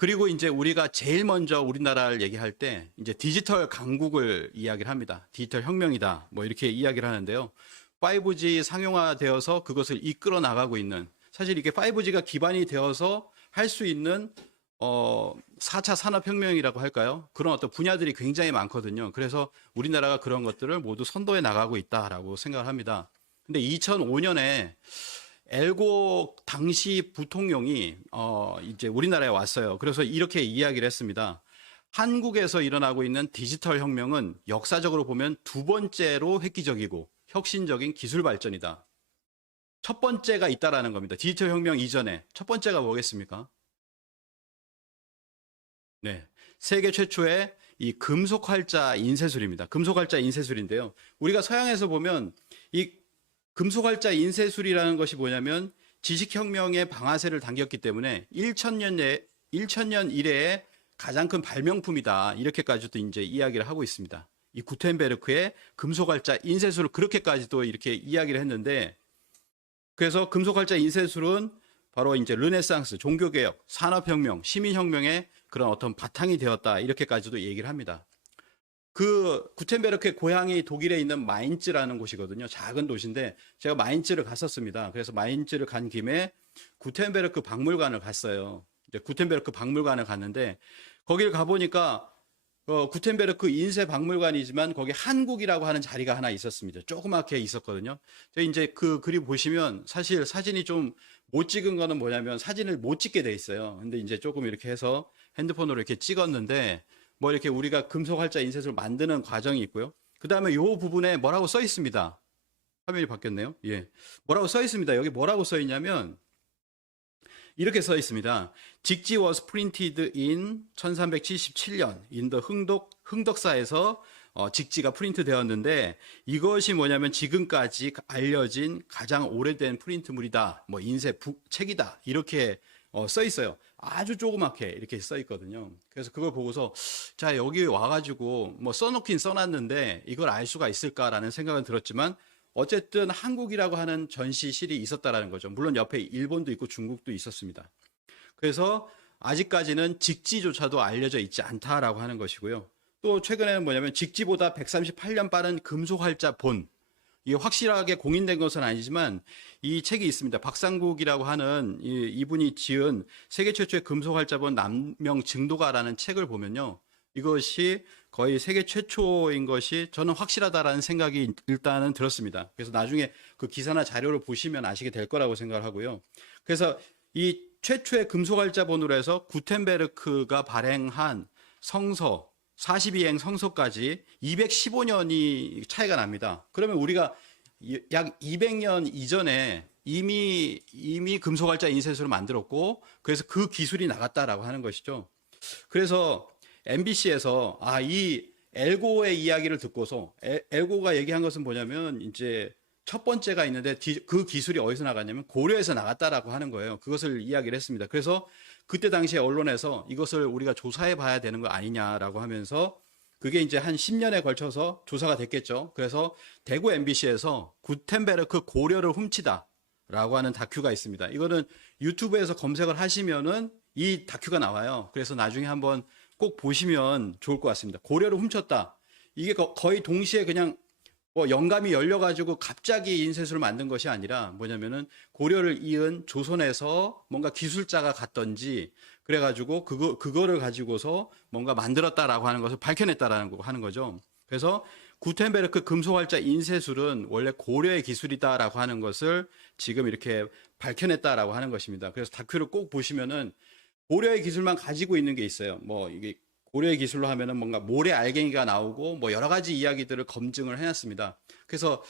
그리고 이제 우리가 제일 먼저 우리나라를 얘기할 때 이제 디지털 강국을 이야기를 합니다. 디지털 혁명이다. 뭐 이렇게 이야기를 하는데요. 5G 상용화되어서 그것을 이끌어 나가고 있는, 사실 이게 5G가 기반이 되어서 할 수 있는 4차 산업혁명이라고 할까요? 그런 어떤 분야들이 굉장히 많거든요. 그래서 우리나라가 그런 것들을 모두 선도해 나가고 있다라고 생각을 합니다. 근데 2005년에 엘고 당시 부통령이 이제 우리나라에 왔어요. 그래서 이렇게 이야기를 했습니다. 한국에서 일어나고 있는 디지털 혁명은 역사적으로 보면 두 번째로 획기적이고 혁신적인 기술 발전이다. 첫 번째가 있다라는 겁니다. 디지털 혁명 이전에 첫 번째가 뭐겠습니까? 네. 세계 최초의 이 금속 활자 인쇄술입니다. 금속 활자 인쇄술인데요. 우리가 서양에서 보면 이 금속 활자 인쇄술이라는 것이 뭐냐면 지식혁명의 방아쇠를 당겼기 때문에 1000년 이래의 가장 큰 발명품이다. 이렇게까지도 이제 이야기를 하고 있습니다. 이 구텐베르크의 금속 활자 인쇄술을 그렇게까지도 이렇게 이야기를 했는데, 그래서 금속 활자 인쇄술은 바로 이제 르네상스, 종교개혁, 산업혁명, 시민혁명의 그런 어떤 바탕이 되었다. 이렇게까지도 얘기를 합니다. 그 구텐베르크의 고향이 독일에 있는 마인츠라는 곳이거든요. 작은 도시인데 제가 마인츠를 갔었습니다. 그래서 마인츠를 간 김에 구텐베르크 박물관을 갔어요. 이제 구텐베르크 박물관을 갔는데 거기를 가보니까 구텐베르크 인쇄 박물관이지만 거기 한국이라고 하는 자리가 하나 있었습니다. 조그맣게 있었거든요. 이제 그 그림 보시면 사실 사진이 좀 못 찍은 거는 뭐냐면 사진을 못 찍게 돼 있어요. 근데 이제 조금 이렇게 해서 핸드폰으로 이렇게 찍었는데 뭐 이렇게 우리가 금속 활자 인쇄술을 만드는 과정이 있고요. 그 다음에 요 부분에 뭐라고 써 있습니다. 화면이 바뀌었네요. 예. 뭐라고 써 있습니다. 여기 뭐라고 써 있냐면 이렇게 써 있습니다. 직지 was printed in 1377년 in the 흥덕사에서 직지가 프린트 되었는데 이것이 뭐냐면 지금까지 알려진 가장 오래된 프린트물이다. 뭐 인쇄 책이다. 이렇게 써 있어요. 아주 조그맣게 이렇게 써 있거든요. 그래서 그걸 보고서 자, 여기 와가지고 뭐 써놓긴 써놨는데 이걸 알 수가 있을까라는 생각은 들었지만 어쨌든 한국이라고 하는 전시실이 있었다라는 거죠. 물론 옆에 일본도 있고 중국도 있었습니다. 그래서 아직까지는 직지조차도 알려져 있지 않다라고 하는 것이고요. 또 최근에는 뭐냐면 직지보다 138년 빠른 금속활자 본, 이게 확실하게 공인된 것은 아니지만 이 책이 있습니다. 박상국이라고 하는 이분이 지은 세계 최초의 금속활자본 남명 증도가라는 책을 보면요. 이것이 거의 세계 최초인 것이 저는 확실하다라는 생각이 일단은 들었습니다. 그래서 나중에 그 기사나 자료를 보시면 아시게 될 거라고 생각을 하고요. 그래서 이 최초의 금속활자본으로 해서 구텐베르크가 발행한 성서 42행 성서까지 215년이 차이가 납니다. 그러면 우리가 약 200년 이전에 이미 금속활자 인쇄술을 만들었고 그래서 그 기술이 나갔다라고 하는 것이죠. 그래서 MBC에서 이 엘고의 이야기를 듣고서 엘고가 얘기한 것은 뭐냐면 이제 첫 번째가 있는데 그 기술이 어디서 나갔냐면 고려에서 나갔다라고 하는 거예요. 그것을 이야기를 했습니다. 그래서 그때 당시에 언론에서 이것을 우리가 조사해 봐야 되는 거 아니냐라고 하면서 그게 이제 한 10년에 걸쳐서 조사가 됐겠죠. 그래서 대구 MBC에서 구텐베르크 고려를 훔치다라고 하는 다큐가 있습니다. 이거는 유튜브에서 검색을 하시면은 이 다큐가 나와요. 그래서 나중에 한번 꼭 보시면 좋을 것 같습니다. 고려를 훔쳤다. 이게 거의 동시에 그냥 뭐 영감이 열려가지고 갑자기 인쇄술을 만든 것이 아니라 뭐냐면은 고려를 이은 조선에서 뭔가 기술자가 갔던지 그래가지고 그거를 가지고서 뭔가 만들었다라고 하는 것을 밝혀냈다라는 거 하는 거죠. 그래서 구텐베르크 금속활자 인쇄술은 원래 고려의 기술이다라고 하는 것을 지금 이렇게 밝혀냈다라고 하는 것입니다. 그래서 다큐를 꼭 보시면은 고려의 기술만 가지고 있는 게 있어요. 뭐 이게 고려의 기술로 하면은 뭔가 모래 알갱이가 나오고 뭐 여러 가지 이야기들을 검증을 해놨습니다. 그래서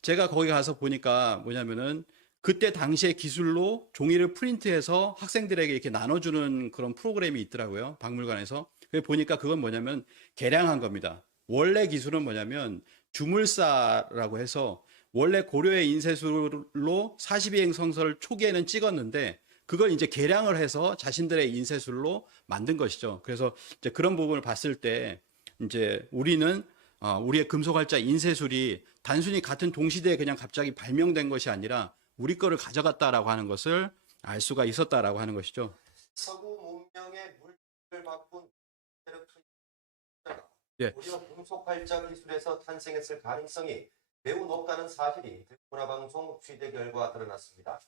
제가 거기 가서 보니까 뭐냐면은 그때 당시의 기술로 종이를 프린트해서 학생들에게 이렇게 나눠주는 그런 프로그램이 있더라고요. 박물관에서. 그래 보니까 그건 뭐냐면 개량한 겁니다. 원래 기술은 뭐냐면 주물사라고 해서 원래 고려의 인쇄술로 42행 성서를 초기에는 찍었는데 그걸 이제 개량을 해서 자신들의 인쇄술로 만든 것이죠. 그래서 이제 그런 부분을 봤을 때 이제 우리는 우리의 금속활자 인쇄술이 단순히 같은 동시대에 그냥 갑자기 발명된 것이 아니라 우리 거를 가져갔다라고 하는 것을 알 수가 있었다라고 하는 것이죠. 서구 문명의 물질을 바꾼 베르크가 예. 무려 금속 활자 기술에서 탄생했을 가능성이 매우 높다는 사실이 문화방송 취재 결과 드러났습니다.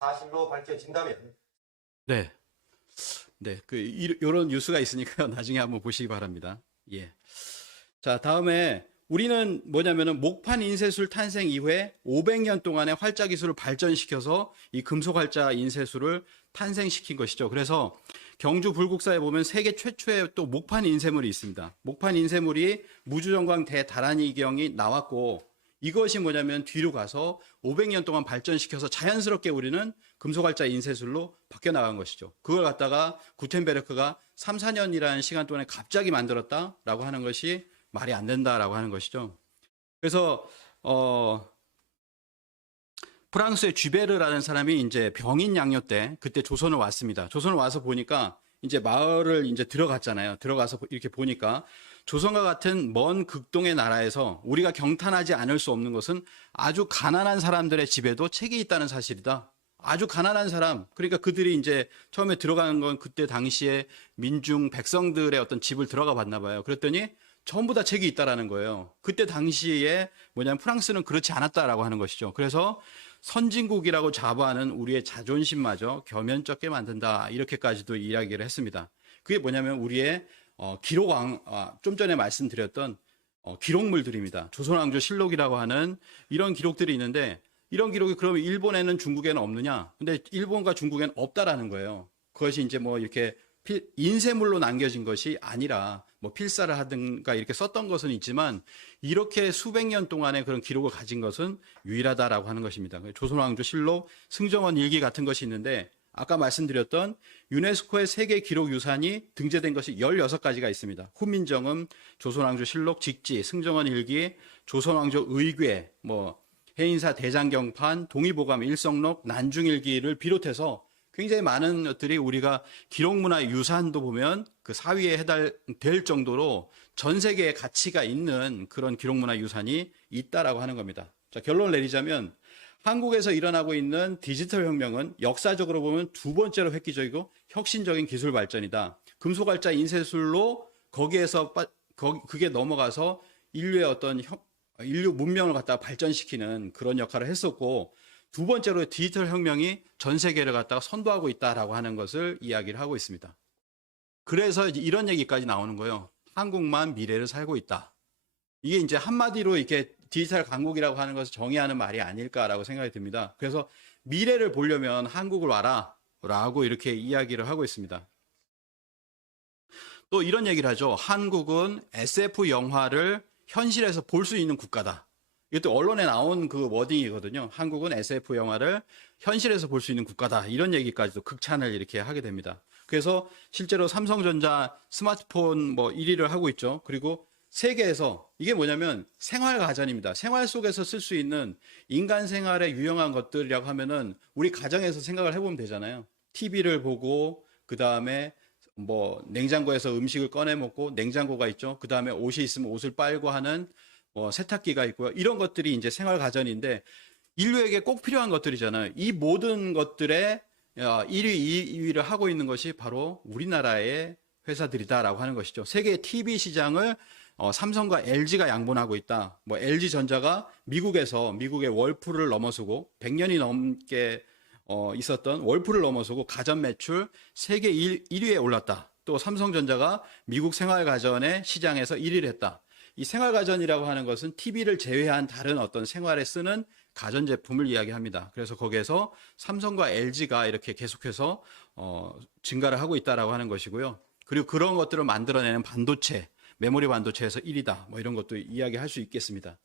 사실로 밝혀진다면 네. 네. 이런 뉴스가 있으니까요. 나중에 한번 보시기 바랍니다. 예. 자, 다음에 우리는 뭐냐면은 목판 인쇄술 탄생 이후에 500년 동안의 활자 기술을 발전시켜서 이 금속 활자 인쇄술을 탄생시킨 것이죠. 그래서 경주 불국사에 보면 세계 최초의 또 목판 인쇄물이 있습니다. 목판 인쇄물이 무주정광 대다란이경이 나왔고, 이것이 뭐냐면 뒤로 가서 500년 동안 발전시켜서 자연스럽게 우리는 금속활자 인쇄술로 바뀌어 나간 것이죠. 그걸 갖다가 구텐베르크가 3, 4년이라는 시간 동안에 갑자기 만들었다라고 하는 것이 말이 안 된다라고 하는 것이죠. 그래서 프랑스의 쥐베르라는 사람이 이제 병인 양요 때 그때 조선을 왔습니다. 조선을 와서 보니까 이제 마을을 이제 들어갔잖아요. 들어가서 이렇게 보니까 조선과 같은 먼 극동의 나라에서 우리가 경탄하지 않을 수 없는 것은 아주 가난한 사람들의 집에도 책이 있다는 사실이다. 아주 가난한 사람, 그러니까 그들이 이제 처음에 들어가는 건 그때 당시에 민중 백성들의 어떤 집을 들어가 봤나 봐요. 그랬더니 전부 다 책이 있다라는 거예요. 그때 당시에 뭐냐면 프랑스는 그렇지 않았다라고 하는 것이죠. 그래서 선진국이라고 자부하는 우리의 자존심마저 겸연쩍게 만든다. 이렇게까지도 이야기를 했습니다. 그게 뭐냐면 우리의 좀 전에 말씀드렸던 기록물들입니다. 조선왕조 실록이라고 하는 이런 기록들이 있는데, 이런 기록이 그러면 일본에는 중국에는 없느냐? 근데 일본과 중국에는 없다라는 거예요. 그것이 이제 뭐 이렇게 인쇄물로 남겨진 것이 아니라 뭐 필사를 하든가 이렇게 썼던 것은 있지만 이렇게 수백 년 동안의 그런 기록을 가진 것은 유일하다라고 하는 것입니다. 조선왕조 실록, 승정원 일기 같은 것이 있는데, 아까 말씀드렸던 유네스코의 세계 기록 유산이 등재된 것이 16가지가 있습니다. 훈민정음, 조선왕조 실록, 직지, 승정원 일기, 조선왕조 의궤, 뭐 해인사 대장경판, 동의보감, 일성록, 난중일기를 비롯해서 굉장히 많은 것들이 우리가 기록문화 유산도 보면 그 4위에 해당될 정도로 전 세계에 가치가 있는 그런 기록문화 유산이 있다라고 하는 겁니다. 자, 결론을 내리자면 한국에서 일어나고 있는 디지털 혁명은 역사적으로 보면 두 번째로 획기적이고 혁신적인 기술 발전이다. 금속활자 인쇄술로 그게 넘어가서 인류의 어떤 인류 문명을 갖다가 발전시키는 그런 역할을 했었고, 두 번째로 디지털 혁명이 전 세계를 갖다가 선도하고 있다라고 하는 것을 이야기를 하고 있습니다. 그래서 이런 얘기까지 나오는 거예요. 한국만 미래를 살고 있다. 이게 이제 한마디로 이렇게 디지털 강국이라고 하는 것을 정의하는 말이 아닐까라고 생각이 듭니다. 그래서 미래를 보려면 한국을 와라 라고 이렇게 이야기를 하고 있습니다. 또 이런 얘기를 하죠. 한국은 SF 영화를 현실에서 볼 수 있는 국가다. 이것도 언론에 나온 그 워딩이거든요. 한국은 SF 영화를 현실에서 볼 수 있는 국가다. 이런 얘기까지도 극찬을 이렇게 하게 됩니다. 그래서 실제로 삼성전자 스마트폰 뭐 1위를 하고 있죠. 그리고 세계에서 이게 뭐냐면 생활 가전입니다. 생활 속에서 쓸 수 있는 인간 생활에 유용한 것들이라고 하면은 우리 가정에서 생각을 해보면 되잖아요. TV를 보고, 그 다음에 뭐 냉장고에서 음식을 꺼내 먹고, 냉장고가 있죠. 그 다음에 옷이 있으면 옷을 빨고 하는 세탁기가 있고요. 이런 것들이 이제 생활 가전인데 인류에게 꼭 필요한 것들이잖아요. 이 모든 것들의 1위, 2위를 하고 있는 것이 바로 우리나라의 회사들이다라고 하는 것이죠. 세계 TV 시장을 삼성과 LG가 양분하고 있다. 뭐 LG전자가 미국의 월풀을 넘어서고 100년이 넘게 있었던 월풀을 넘어서고 가전 매출 세계 1위에 올랐다. 또 삼성전자가 미국 생활가전의 시장에서 1위를 했다. 이 생활가전이라고 하는 것은 TV를 제외한 다른 어떤 생활에 쓰는 가전제품을 이야기합니다. 그래서 거기에서 삼성과 LG가 이렇게 계속해서 증가를 하고 있다라고 하는 것이고요. 그리고 그런 것들을 만들어내는 반도체, 메모리 반도체에서 1위다. 뭐 이런 것도 이야기할 수 있겠습니다.